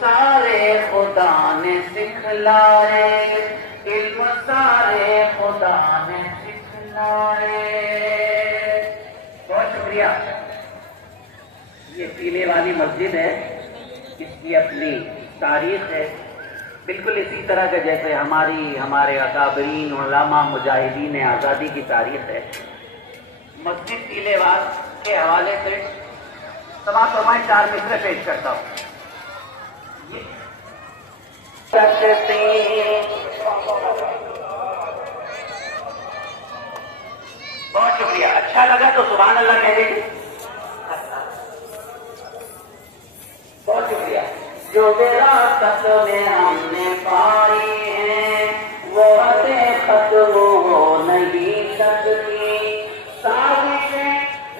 سارے خدا نے سکھلائے، علم سارے خدا نے سکھلائے۔ بہت شکریہ۔ یہ ٹیلے والی مسجد ہے، اس کی اپنی تاریخ ہے، بالکل اسی طرح کے جیسے ہمارے اکابرین علماء مجاہدین آزادی کی تاریخ ہے۔ مسجد ٹیلے واس کے حوالے سے سماعت فرمائیں، 4 مصرے پیش کرتا ہوں۔ بہت شکریہ، اچھا لگا تو سبحان اللہ کہہ دیجیے۔ بہت شکریہ۔ جو وراثت میں ہم نے پائی ہے وہ ختم ہو نہیں سکتی، سازشیں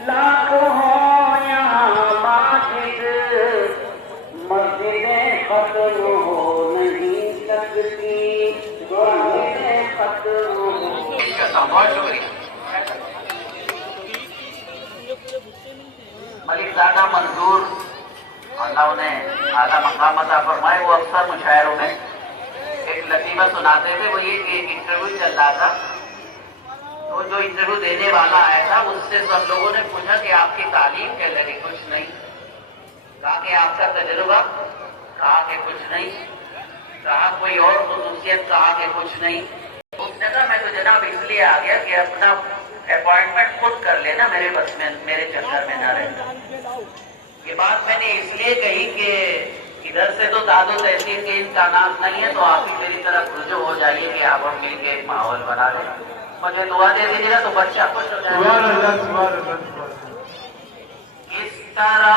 لاکھ ہوں یہاں مسجدیں ختم ہو نہیں سکتی، مسجدیں ختم ہو۔ بہت شکریہ۔ ملک زادہ منظور اللہ انہیں اعلیٰ مقام عطا فرمائے، وہ اکثر مشاعروں میں ایک لطیفہ سناتے تھے، وہ یہ کہ ایک انٹرویو چل رہا تھا، تو جو انٹرویو دینے والا آیا تھا اس سے سب لوگوں نے پوچھا کہ آپ کی تعلیم کیا لگی؟ کچھ نہیں۔ کہا کہ آپ کا تجربہ؟ کہا کہ کچھ نہیں۔ کہا کوئی اور خصوصیت؟ کہا کہ کچھ نہیں۔ اس جگہ میں تو جناب اس لیے آ گیا کہ اپنا اپوائنٹمنٹ خود کر لینا، میرے بس میں میرے چکر میں نہ رہنا۔ یہ بات میں نے اس لیے کہی کہ ادھر سے تو داد و تحصیل کے امکانات نہیں ہیں، تو آپ ہی میری طرف رجوع ہو جائیے کہ آپ اور مل کے ایک ماحول بنا لیں۔ مجھے دعا دے دیجیے گا تو بچہ خوش ہو جائے گا۔ اس طرح